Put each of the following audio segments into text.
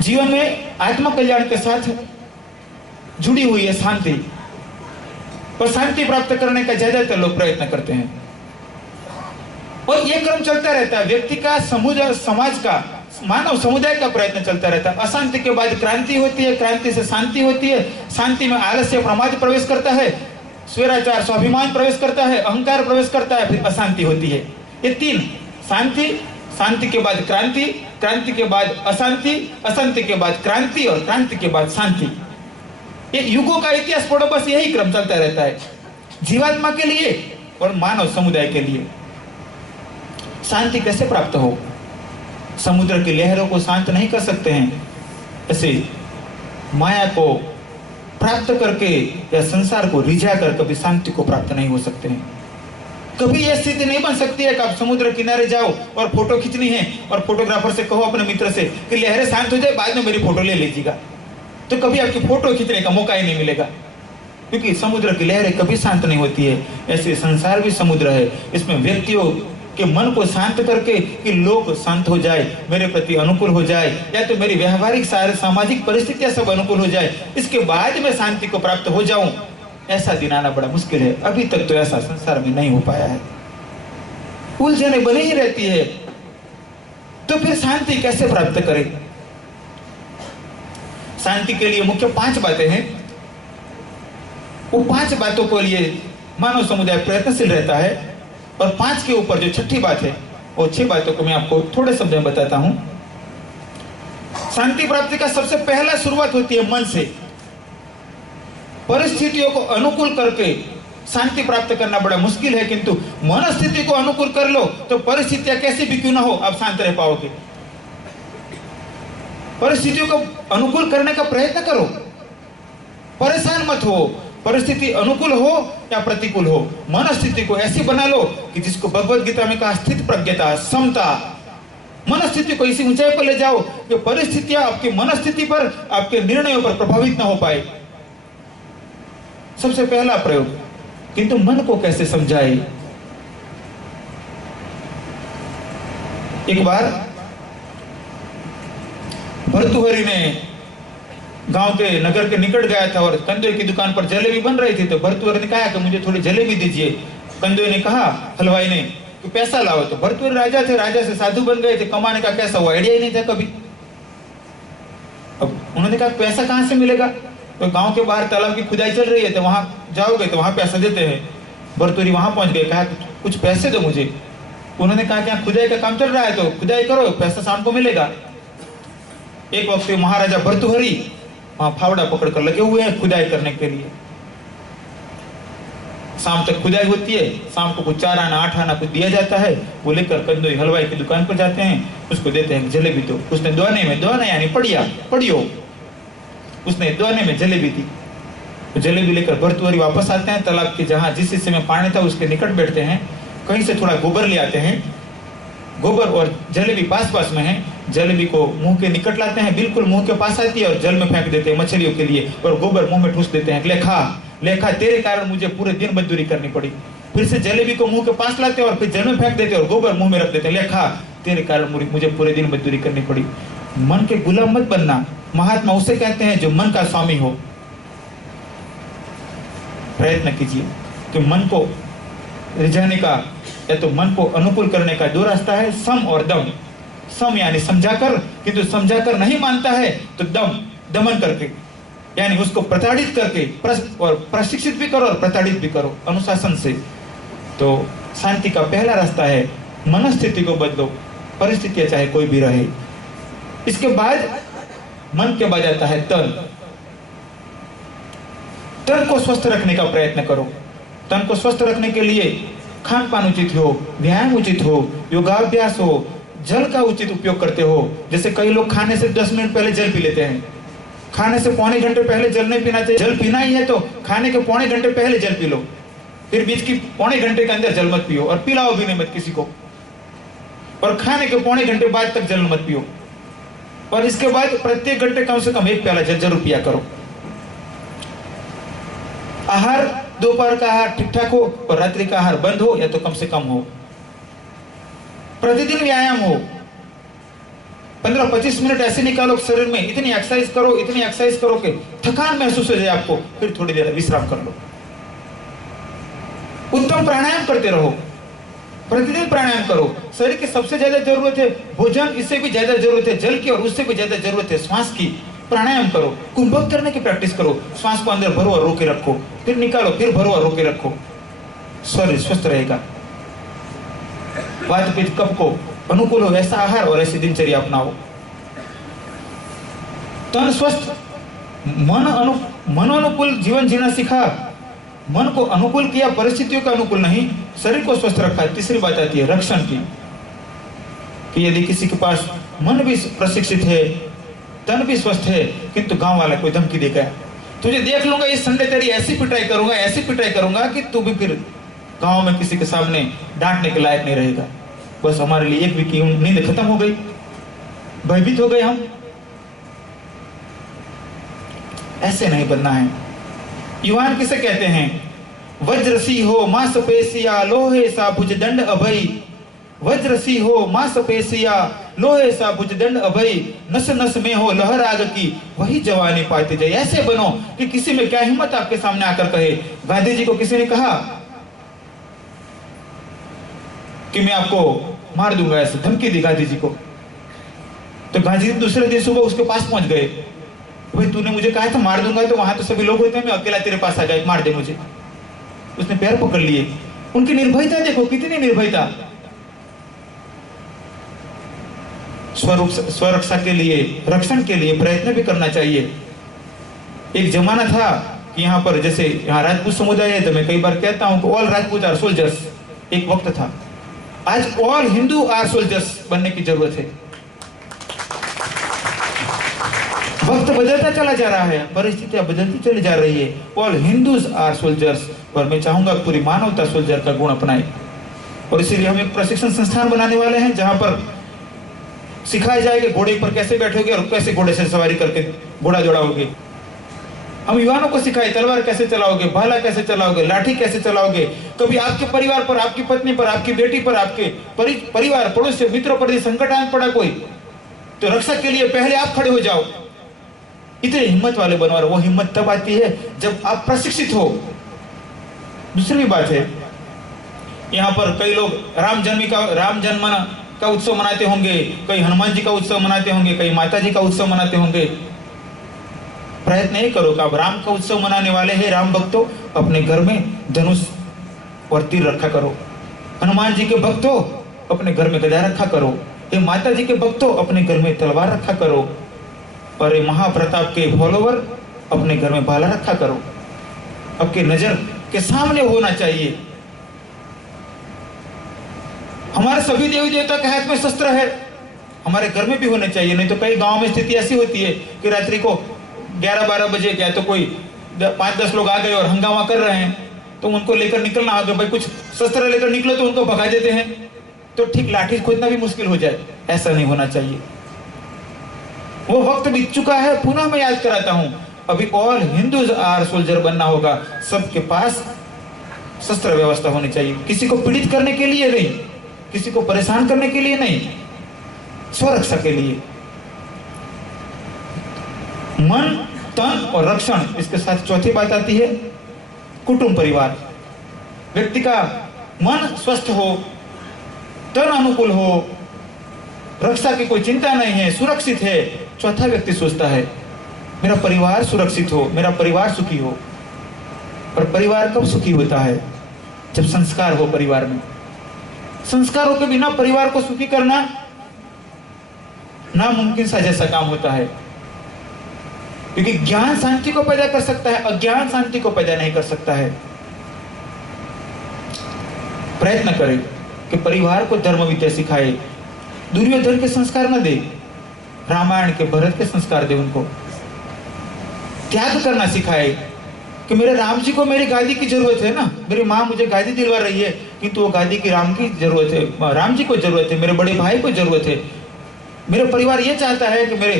जीवन में आत्म कल्याण के साथ जुड़ी हुई है शांति, और शांति प्राप्त करने का ज्यादातर लोग प्रयत्न करते हैं, और यह क्रम चलता रहता है। व्यक्ति का, समुदाय, समाज का, मानव समुदाय का प्रयत्न चलता रहता है। अशांति के बाद क्रांति होती है, क्रांति से शांति होती है, शांति में आलस्य प्रमाद प्रवेश करता है, स्वेराचार स्वाभिमान प्रवेश करता है, अहंकार प्रवेश करता है, फिर अशांति होती है। ये तीन, शांति, शांति के बाद क्रांति, क्रांति के बाद अशांति, अशांति के बाद क्रांति, और क्रांति के बाद शांति। ये युगों का इतिहास पढ़ो, बस यही क्रम चलता रहता है जीवात्मा के लिए और मानव समुदाय के लिए। शांति कैसे प्राप्त हो? समुद्र की लहरों को शांत नहीं कर सकते हैं, ऐसे माया को प्राप्त करके या संसार को रिझा कर कभी शांति को प्राप्त नहीं हो सकते हैं। कभी यह स्थिति नहीं बन सकती है कि आप समुद्र किनारे जाओ और फोटो खींचनी है, और फोटोग्राफर से कहो अपने मित्र से कि लहरें शांत हो जाए, बाद में मेरी फोटो ले लीजिएगा, तो कभी आपकी फोटो खींचने का मौका ही नहीं मिलेगा, क्योंकि समुद्र की लहरें कभी शांत नहीं होती है। ऐसे संसार भी समुद्र है, इसमें व्यक्तियों के मन को शांत करके कि लोग शांत हो जाए, मेरे प्रति अनुकूल हो जाए, या तो मेरी व्यवहारिक सामाजिक परिस्थितियां सब अनुकूल हो जाए, इसके बाद मैं शांति को प्राप्त हो जाऊं, ऐसा दिन आना बड़ा मुश्किल है। अभी तक तो ऐसा संसार में नहीं हो पाया है, उलझने बनी ही रहती है। तो फिर शांति कैसे प्राप्त करें? शांति के लिए मुख्य 5 बातें हैं। वो 5 बातों को लिए मानव समुदाय प्रयत्नशील रहता है, और 5 के ऊपर जो छठी बात है, वो 6 बातों को मैं आपको थोड़े शब्दों में बताता हूं। शांति प्राप्ति का सबसे पहला शुरुआत होती है मन से। परिस्थितियों को अनुकूल करके शांति प्राप्त करना बड़ा मुश्किल है, किंतु मन स्थिति को अनुकूल कर लो तो परिस्थितियां कैसी भी क्यों ना हो, आप शांत रह पाओगे। परिस्थितियों को अनुकूल करने का प्रयत्न करो, परेशान मत हो। परिस्थिति अनुकूल हो या प्रतिकूल हो, मन स्थिति को ऐसी बना लो कि जिसको भगवत गीता में कहा स्थित प्रज्ञता, समता। मन स्थिति को इसी ऊंचाई पर ले जाओ कि परिस्थितियां आपकी मन स्थिति पर, आपके निर्णयों पर प्रभावित ना हो पाए। सबसे पहला प्रयोग। किंतु मन को कैसे समझाए? एक बार भर्तृहरि ने गांव के नगर के निकट गया था, और कंदोई की दुकान पर जलेबी बन रही थी, तो भर्तृहरि ने कहा कि मुझे थोड़ी जलेबी दीजिए। कंदोई ने कहा हलवाई ने कि पैसा लाओ। तो भर्तृहरि राजा थे, राजा से साधु बन गए थे, कमाने का कैसा वो आइडिया ही नहीं था कभी। अब उन्होंने कहा पैसा कहां से मिलेगा? तो गांव के बाहर तालाब की खुदाई चल रही है, तो वहां जाओगे तो वहां पैसा देते हैं। भर्तृहरि वहां पहुंच गए, कहा कुछ पैसे दो मुझे। उन्होंने कहा कि खुदाई का काम चल रहा है, तो खुदाई करो, पैसा शाम को मिलेगा। एक वक्त महाराजा भर्तृहरि वहां फावड़ा पकड़कर लगे हुए हैं खुदाई करने के लिए। शाम तक खुदाई होती है, शाम को कुछ 4 आना 8 आना कुछ दिया जाता है, वो लेकर कंदोई हलवाई की दुकान पर जाते हैं, उसको देते हैं जलेबी। तो उसने दोने यानी पड़ियो उसने दोने में जलेबी दी। तो जलेबी लेकर भर्तृहरि वापस आते हैं, तालाब के जहां जिस हिस्से में पानी था उसके निकट बैठते हैं, कहीं से थोड़ा गोबर ले आते हैं, गोबर और जलेबी पास पास में है, जलेबी को मुंह के निकट लाते हैं, बिल्कुल मुंह के पास आती है, और जल में फेंक देते हैं मछलियों के लिए, और गोबर मुंह में ठूस देते हैं, लेखा तेरे कारण मुझे पूरे दिन मजदूरी करनी पड़ी। फिर से जलेबी को मुंह के पास लाते हैं और फिर जल में फेंक देते हैं और गोबर मुंह में रख देते हैं, लेखा तेरे कारण मुझे पूरे दिन मजदूरी करनी पड़ी। मन के गुलाम मत बनना। महात्मा उसे कहते हैं जो मन का स्वामी हो। प्रयत्न कीजिए कि मन को रिझाने का या तो मन को अनुकूल करने का 2 रास्ता है, सम और दम। सम यानी समझाकर, किंतु समझाकर नहीं मानता है तो दमन करके, यानी उसको प्रताड़ित करके, और प्रशिक्षित भी करो और प्रताड़ित भी करो अनुशासन से। तो शांति का पहला रास्ता है मनस्थिति को बदलो, परिस्थितियां चाहे कोई भी रहे। इसके बाद मन के बाद आता है तन। तन को स्वस्थ रखने का प्रयत्न करो। तन को स्वस्थ रखने के लिए खान पान उचित हो, व्यायाम उचित हो, योगाभ्यास हो, जल का उचित उपयोग करते हो। जैसे कई लोग खाने से 10 मिनट पहले जल पी लेते हैं, खाने से पौने घंटे पहले जल नहीं पीना चाहिए। जल पीना ही है तो खाने के पौने घंटे पहले जल पी लो, फिर बीच की पौने घंटे के अंदर जल मत पियो, और पिलाओ भी नहीं मत किसी को, और खाने के पौने घंटे बाद तक जल मत पियो, और इसके बाद प्रत्येक घंटे कम से कम 1 प्याला जल जरूर पिया करो। आहार, दोपहर का आहार ठीक ठाक हो और रात्रि का आहार बंद हो या तो कम से कम हो। प्रतिदिन व्यायाम हो, 15-25 मिनट ऐसे निकालो शरीर में, इतनी एक्सरसाइज करो कि थकान महसूस हो जाए आपको, फिर थोड़ी देर विश्राम कर लो। उत्तम प्राणायाम करते रहो, प्रतिदिन प्राणायाम करो। शरीर की सबसे ज्यादा जरूरत है भोजन, इससे भी ज्यादा जरूरत है जल की, और उससे भी ज्यादा जरूरत है श्वास की। प्राणायाम करो, कुंभक करने की प्रैक्टिस करो। श्वास को अंदर भरो और रोके रखो, फिर निकालो, फिर भरो और रोके रखो। शरीर स्वस्थ रहेगा। वात पित्त कफ को अनुकूल हो ऐसा आहार और ऐसी दिनचर्या अपनाओ। तन स्वस्थ, मनोनुकूल जीवन जीना सीखा। मन को अनुकूल किया, परिस्थितियों का अनुकूल नहीं, शरीर को स्वस्थ रखा। तीसरी बात आती है रक्षण की, कि यदि किसी के पास मन भी प्रशिक्षित है, तन भी स्वस्थ है, किंतु गांव वाला कोई धमकी देगा, तुझे देख लूंगा इस संडे तेरी ऐसी पिटाई करूंगा कि तू भी फिर गांव में किसी के सामने डांटने के लायक नहीं रहेगा। बस हमारे लिए एक भी की नींद खत्म हो गई, भयभीत हो गए हम। ऐसे नहीं बनना है। युवान किसे कहते हैं? वज्रसी हो मांसपेशिया लोहे सा भुजदंड अभय। वज्रसी हो मांसपेशिया लोहे सा भुजदंड अभय। नस नस में हो लहर आग की, वही जवानी पाते जाए। ऐसे बनो कि किसी में क्या हिम्मत आपके सामने आकर कहे। गांधी जी को किसी ने कहा कि मैं आपको मार दूंगा, ऐसे धमकी दी गांधी जी को। तो गांधी जी दूसरे दिन सुबह उसके पास पहुंच गए। भाई तूने मुझे कहा था मार दूंगा, तो वहां तो सभी लोग होते हैं, मैं अकेला तेरे पास आ गया, मार दे मुझे। उसने पैर पकड़ लिए। उनकी निर्भयता देखो, कितनी निर्भयता। स्वरक्षा के लिए, रक्षण के लिए प्रयत्न भी करना चाहिए। एक जमाना था कि यहाँ पर, जैसे यहाँ राजपूत समुदाय है, तो मैं कई बार कहता हूँ कि ऑल राजपूत आर सोल्जर्स, एक वक्त था। आज ऑल हिंदू आर सोल्जर्स बनने की जरूरत है। वक्त बदलता चला जा रहा है, परिस्थितियां बदलती चली जा रही है। ऑल हिंदूज आर सोल्जर्स, और मैं चाहूंगा पूरी मानवता सोल्जर का गुण अपनाए। और इसीलिए हम एक प्रशिक्षण संस्थान बनाने वाले हैं, जहां पर सिखाया जाएगा घोड़े पर कैसे बैठोगे और कैसे घोड़े से सवारी करके घोड़ा दौड़ाओगे। हम युवाओं को सिखाए तलवार कैसे चलाओगे, भाला कैसे चलाओगे, लाठी कैसे चलाओगे। कभी आपके परिवार पर, आपकी पत्नी पर, आपकी बेटी पर, आपके परिवार पड़ोसी मित्रों पर संकट आन पड़ा कोई, तो रक्षा के लिए पहले आप खड़े हो जाओ। इतने हिम्मत वाले बनो, और वो हिम्मत तब आती है जब आप प्रशिक्षित हो। दूसरी बात है, यहाँ पर कई लोग राम जन्म का उत्सव मनाते होंगे, कई हनुमान जी का उत्सव मनाते होंगे, कई माता जी का उत्सव मनाते होंगे। प्रयत्न नहीं करो कि आप राम का उत्सव मनाने वाले हैं, राम भक्तों, अपने घर में धनुष और तीर रखा करो। हनुमान जी के भक्तों, अपने घर में गदा रखा करो। ये माता जी के भक्तों, अपने घर में तलवार रखा करो। और ये महाप्रताप के फॉलोवर, अपने घर में भाला रखा करो। आपके नजर के सामने होना चाहिए। हमारे सभी देवी देवता के हाथ में शस्त्र है, हमारे घर में भी होने चाहिए। नहीं तो कई गांव में स्थिति ऐसी होती है कि रात्रि को 11-12 बजे क्या तो कोई 5-10 लोग आ गए और हंगामा कर रहे हैं, तो उनको लेकर निकलना आ गया, भाई कुछ शस्त्र लेकर निकलो, तो उनको भगा देते हैं, तो ठीक लाठी खोजना भी मुश्किल हो जाए। ऐसा नहीं होना चाहिए। वो वक्त बीत चुका है। पुनः मैं याद कराता हूं, अभी ऑल हिंदूज आर सोल्जर बनना होगा। सबके पास शस्त्र व्यवस्था होनी चाहिए, किसी को पीड़ित करने के लिए नहीं, किसी को परेशान करने के लिए नहीं, स्वरक्षा के लिए। मन, तन और रक्षण, इसके साथ चौथी बात आती है कुटुंब परिवार। व्यक्ति का मन स्वस्थ हो, तन अनुकूल हो, रक्षा की कोई चिंता नहीं है, सुरक्षित है। चौथा व्यक्ति सोचता है मेरा परिवार सुरक्षित हो, मेरा परिवार सुखी हो। और परिवार कब सुखी होता है? जब संस्कार हो परिवार में। संस्कारों के बिना परिवार को सुखी करना नामुमकिन सा जैसा काम होता है। क्योंकि ज्ञान शांति को पैदा कर सकता है, अज्ञान शांति को पैदा नहीं कर सकता है। प्रयत्न करें कि परिवार को धर्म विद्या सिखाए। दुर्योधन के संस्कार न दे, रामायण के भरत के संस्कार दे। उनको त्याग करना सिखाए कि मेरे राम जी को मेरी गादी की जरूरत है ना, मेरी माँ मुझे गादी दिलवा रही है, किंतु वो गादी की राम की जरूरत है, राम जी को जरूरत है, मेरे बड़े भाई को जरूरत है। मेरा परिवार ये चाहता है कि मेरे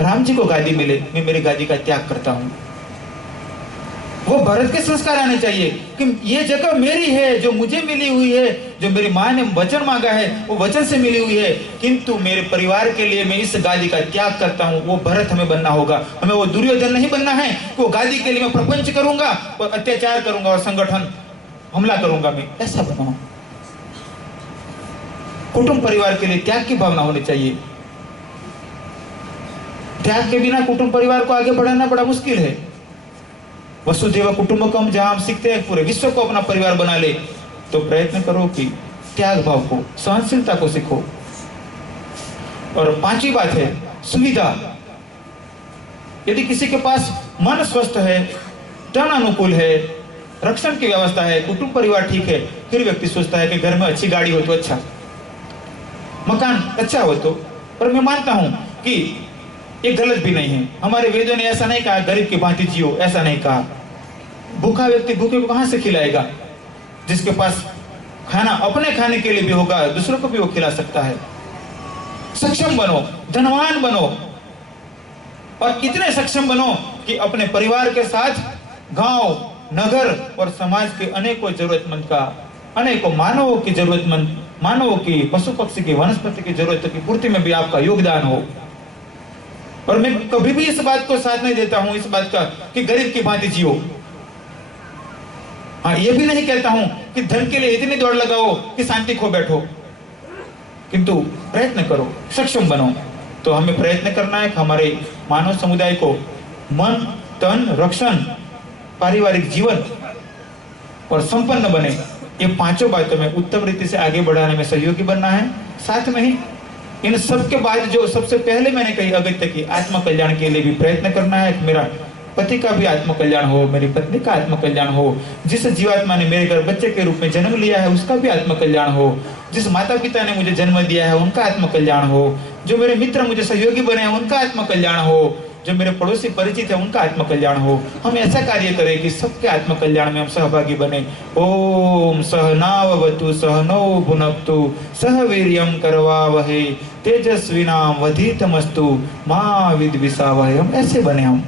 राम जी को गादी मिले, मैं मेरी गादी का त्याग करता हूँ। वो भरत के संस्कार आने चाहिए कि ये जगह मेरी है, जो मुझे मिली हुई है, जो मेरी माँ ने वचन मांगा है वो वचन से मिली हुई है, किंतु मेरे परिवार के लिए मैं इस गादी का त्याग करता हूँ। वो भरत हमें बनना होगा। हमें वो दुर्योधन नहीं बनना है। वो गादी के लिए मैं प्रपंच करूंगा और अत्याचार करूंगा और संगठन हमला करूंगा, मैं ऐसा बनाऊं। कुटुंब परिवार के लिए त्याग की भावना होनी चाहिए। त्याग के बिना कुटुंब परिवार को आगे बढ़ाना बड़ा मुश्किल है। वसुधैव कुटुंबकम, जहां हम सीखते हैं पूरे विश्व को अपना परिवार बना ले, तो प्रयत्न करो कि त्याग भाव को, सहनशीलता को सीखो। और पांचवी बात है सुविधा। यदि किसी के पास मन स्वस्थ है, तन अनुकूल है, रक्षण की व्यवस्था है, कुटुंब परिवार ठीक है, फिर व्यक्ति सोचता है कि घर में अच्छी गाड़ी हो तो अच्छा, मकान अच्छा हो तो। पर मैं मानता हूं कि ये गलत भी नहीं है। हमारे वेदों ने ऐसा नहीं कहा गरीब की भांति जियो, ऐसा नहीं कहा। भूखा व्यक्ति भूखे को कहां से खिलाएगा? जिसके पास खाना अपने खाने के लिए भी होगा, दूसरों को भी वो खिला सकता है। सक्षम बनो, धनवान बनो, और इतने सक्षम बनो कि अपने परिवार के साथ गांव, नगर और समाज के अनेकों जरूरतमंद का, अनेकों मानवों की जरूरतमंद, मानवों की, पशु पक्षी की, वनस्पति की जरूरतों की पूर्ति में भी आपका योगदान हो। और मैं कभी भी इस बात को साथ नहीं देता हूं, इस बात का कि गरीब की भांति जियो। हाँ, ये भी नहीं कहता हूं कि धन के लिए इतनी दौड़ लगाओ कि शांति खो बैठो, किंतु प्रयत्न करो, सक्षम बनो। तो हमें प्रयत्न करना है कि हमारे मानव समुदाय को मन, तन, रक्षण, पारिवारिक जीवन और संपन्न बने। ये पांचों बातों में उत्तम रीति से आगे बढ़ाने में सहयोगी बनना है। साथ में ही इन सब के बाद जो सबसे पहले मैंने कही अगत्य की आत्म कल्याण के लिए भी प्रयत्न करना है कि मेरा पति का भी आत्म कल्याण हो, मेरी पत्नी का आत्म कल्याण हो, जिस जीवात्मा ने मेरे घर बच्चे के रूप में जन्म लिया है उसका भी आत्म कल्याण हो, जिस माता पिता ने मुझे जन्म दिया है उनका आत्म कल्याण हो, जो मेरे मित्र मुझे सहयोगी बने हैं उनका आत्म कल्याण हो, जो मेरे पड़ोसी परिचित है उनका आत्म कल्याण हो। हम ऐसा कार्य करें कि सबके आत्म कल्याण में हम सहभागी बने। ओम सहनावतु सहनौ भुनक्तु सह वीर्यं करवावहै तेजस्विनावधीतमस्तु मा विद्विषावहै। हम ऐसे बने हम।